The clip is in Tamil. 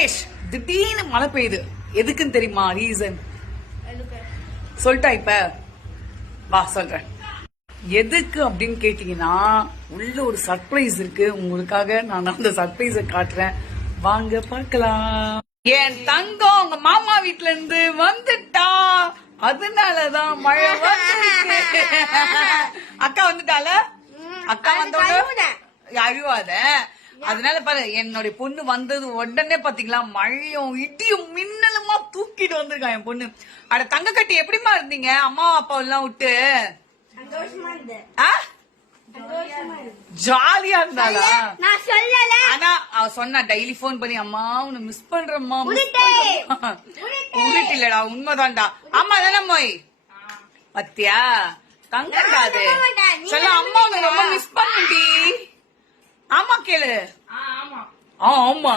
முகேஷ் திடீர்னு மழை பெய்யுது, எதுக்குன்னு தெரியுமா? ரீசன் சொல்லிட்டா இப்ப வா சொல்றேன். எதுக்கு அப்படின்னு கேட்டீங்கன்னா, உள்ள ஒரு சர்ப்ரைஸ் இருக்கு உங்களுக்காக. நான் அந்த சர்ப்ரைஸ காட்டுறேன், வாங்க பார்க்கலாம். என் தங்கம் உங்க மாமா வீட்ல இருந்து வந்துட்டா, அதனாலதான் மழை வந்துருக்கு. அக்கா வந்துட்டால, அக்கா வந்தோட அழுவாத. அதனால பாரு, என்னுடைய பொண்ணு வந்தது உடனே பாத்தீங்களா, மழையும் இடியும் மின்னலுமா தூக்கிட்டு வந்திருக்கான் என் பொண்ணு. அட தங்க கட்டி, எப்படிமா இருந்தீங்க அம்மா அப்பா எல்லாம் விட்டு? ஜாலியா இருந்தாளா? ஆனா அவ சொன்னா டெய்லி போன் பண்ணி, அம்மா உன்னை மிஸ் பண்றம்மா. உருட்டு இல்லடா, உண்மைதான்டா. ஆமா தானே மோய் பத்தியா தங்கடா அது. சொல்ல அம்மா உன்னை ரொம்ப மிஸ் பண்ணி. ஆமா கேளு. ஆமா